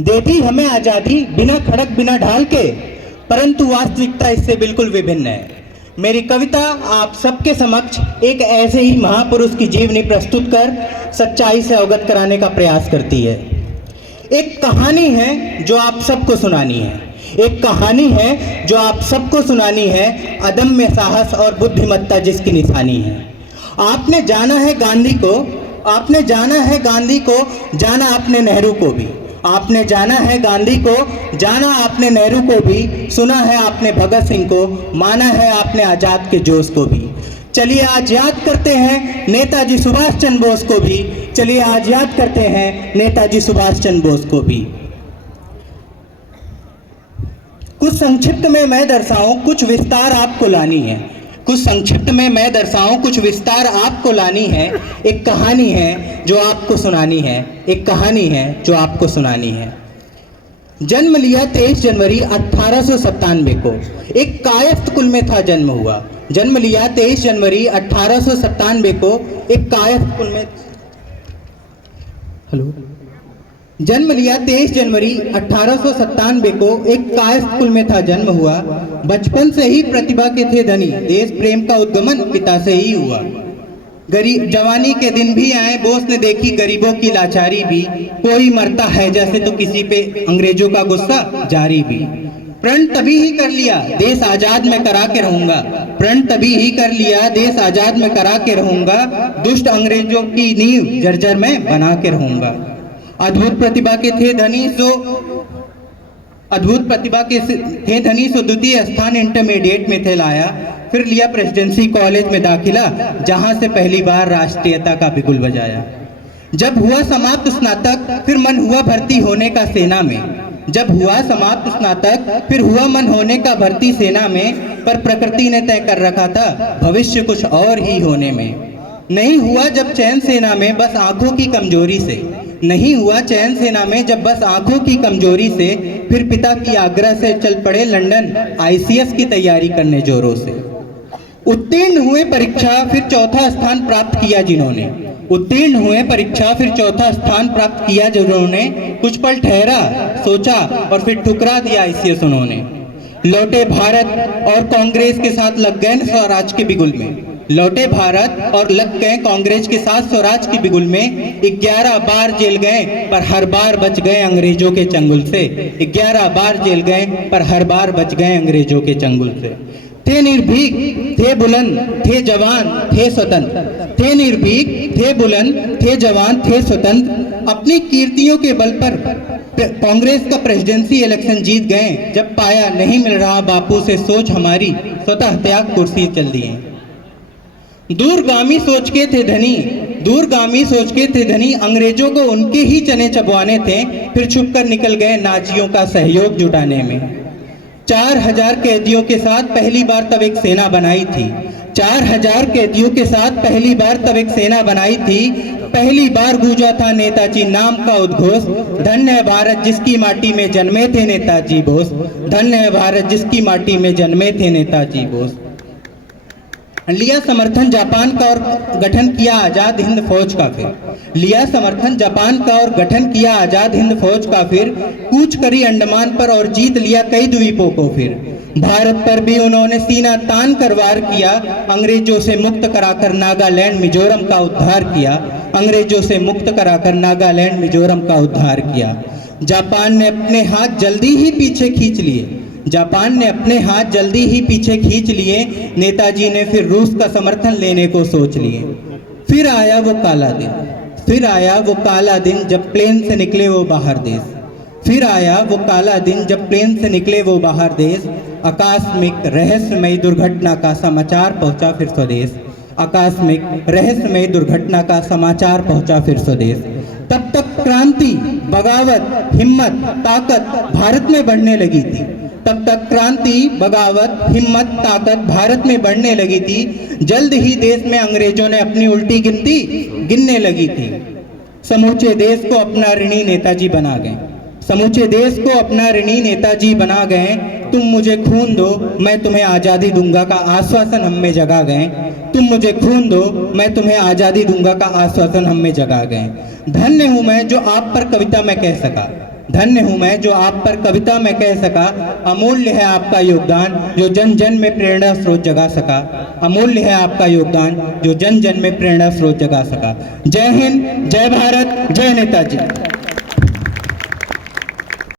देती हमें आजादी बिना खड़क बिना ढाल के, परंतु वास्तविकता इससे बिल्कुल विभिन्न है। मेरी कविता आप सबके समक्ष एक ऐसे ही महापुरुष की जीवनी प्रस्तुत कर सच्चाई से अवगत कराने का प्रयास करती है। एक कहानी है जो आप सबको सुनानी है, एक कहानी है जो आप सबको सुनानी है, अदम्य साहस और बुद्धिमत्ता जिसकी निशानी है। आपने जाना है गांधी को, आपने जाना है गांधी को, जाना आपने नेहरू को भी। आपने जाना है गांधी को, जाना आपने नेहरू को भी, सुना है आपने भगत सिंह को, माना है आपने आजाद के जोश को भी। चलिए आज याद करते हैं नेताजी सुभाष चंद्र बोस को भी, चलिए आज याद करते हैं नेताजी सुभाष चंद्र बोस को भी। कुछ संक्षिप्त में मैं दर्शाऊं, कुछ विस्तार आपको लानी है। कुछ संक्षिप्त में मैं दर्शाऊं, कुछ विस्तार आपको लानी है। एक कहानी है जो आपको सुनानी है, एक कहानी है जो आपको सुनानी है। जन्म लिया 23 जनवरी 1897 को, एक कायस्थ कुल में था जन्म हुआ। जन्म लिया 23 जनवरी 1897 को, एक कायस्थ कुल में जन्म लिया 23 जनवरी 1897 को, एक कायस्थ कुल में था जन्म हुआ। बचपन से ही प्रतिभा के थे धनी, देश प्रेम का उद्गमन पिता से ही हुआ। गरीब जवानी के दिन भी आए, बोस ने देखी गरीबों की लाचारी भी। कोई मरता है जैसे तो किसी पे अंग्रेजों का गुस्सा जारी भी। प्रण तभी ही कर लिया देश आजाद में करा के रहूंगा, प्रण तभी ही कर लिया देश आजाद में करा के रहूंगा। दुष्ट अंग्रेजों की नींव जर्जर में बना के रहूंगा। अद्भुत प्रतिभा के थे धनी सो द्वितीय स्थान इंटरमीडिएट में थे लाया। फिर लिया प्रेसिडेंसी कॉलेज में दाखिला, जहां से पहली बार राष्ट्रीयता का बिगुल बजाया। जब हुआ समाप्त स्नातक, फिर मन हुआ भर्ती होने का सेना में। जब हुआ समाप्त स्नातक, फिर हुआ मन होने का भर्ती सेना में। पर प्रकृति ने तय कर रखा था भविष्य कुछ और ही होने में। नहीं हुआ जब चैन सेना में, बस आंखों की कमजोरी से। नहीं हुआ चैन सेना में जब बस आंखों की कमजोरी से। फिर पिता की आग्रह से चल पड़े लंदन आईसीएस की तैयारी करने जोरों से। उत्तीर्ण हुए परीक्षा, फिर चौथा स्थान प्राप्त किया जिन्होंने। उत्तीर्ण हुए परीक्षा, फिर चौथा स्थान प्राप्त किया जिन्होंने। कुछ पल ठहरा, सोचा और फिर ठुकरा दिया आईसीएस उन्होंने। लौटे भारत और कांग्रेस के साथ लग गए स्वराज के बिगुल में। लौटे भारत और लग गए कांग्रेस के साथ स्वराज की बिगुल में। 11 बार जेल गए पर हर बार बच गए अंग्रेजों के चंगुल से। 11 बार जेल गए पर हर बार बच गए अंग्रेजों के चंगुल से। थे निर्भीक, थे बुलंद, थे जवान, थे स्वतंत्र। थे निर्भीक, थे बुलंद, थे जवान, थे स्वतंत्र। अपनी कीर्तियों के बल पर कांग्रेस का प्रेसिडेंसी इलेक्शन जीत गए। जब पाया नहीं मिल रहा बापू से सोच हमारी, स्वतः त्याग कुर्सी चल दिए। दूरगामी सोच के थे धनी, दूरगामी सोच के थे धनी। अंग्रेजों को उनके ही चने चबवाने थे। फिर छुपकर निकल गए नाजियों का सहयोग जुटाने में। 4000 कैदियों के साथ पहली बार तब एक सेना बनाई थी। 4000 कैदियों के साथ पहली बार तब एक सेना बनाई थी। पहली बार गूंजा था नेताजी नाम का उद्घोष। धन्य है भारत जिसकी माटी में जन्मे थे नेताजी बोस। धन्य है भारत जिसकी माटी में जन्मे थे नेताजी बोस। लिया समर्थन जापान का और गठन किया आजाद हिंद फौज का। फिर लिया समर्थन जापान का और गठन किया आजाद हिंद फौज का। फिर कूच करी अंडमान पर और जीत लिया कई द्वीपों को। फिर भारत पर भी उन्होंने सीना तान कर वार किया। अंग्रेजों से मुक्त कराकर नागालैंड मिजोरम का उद्धार किया। अंग्रेजों से मुक्त कराकर नागालैंड मिजोरम का उद्धार किया। जापान ने अपने हाथ जल्दी ही पीछे खींच लिए। जापान ने अपने हाथ जल्दी ही पीछे खींच लिए। नेताजी ने फिर रूस का समर्थन लेने को सोच लिए। फिर आया वो काला दिन, फिर आया वो काला दिन जब प्लेन से निकले वो बाहर देश। फिर आया वो काला दिन जब प्लेन से निकले वो बाहर देश। आकस्मिक रहस्यमयी दुर्घटना का समाचार पहुंचा फिर स्वदेश। आकस्मिक रहस्यमयी दुर्घटना का समाचार पहुंचा फिर स्वदेश। तब तक क्रांति, बगावत, हिम्मत, ताकत भारत में बढ़ने लगी थी। तब तक क्रांति, बगावत, हिम्मत, ताकत भारत में बढ़ने लगी थी। जल्द ही देश में अंग्रेजों ने अपनी उल्टी गिनती गिनने लगी थी। समूचे देश को अपना ऋणी नेताजी बना गए। समूचे देश को अपना ऋणी नेताजी बना गए। तुम मुझे खून दो मैं तुम्हें आज़ादी दूंगा का आश्वासन हम में जगा गए। तुम मुझे खून दो मैं तुम्हें आज़ादी दूंगा का आश्वासन हम में जगा गए। धन्य हूँ मैं जो आप पर कविता में कह सका। धन्य हूँ मैं जो आप पर कविता में कह सका, अमूल्य है आपका योगदान जो जन जन में प्रेरणा स्रोत जगा सका। अमूल्य है आपका योगदान जो जन जन में प्रेरणा स्रोत जगा सका। जय हिंद, जय भारत, जय नेताजी।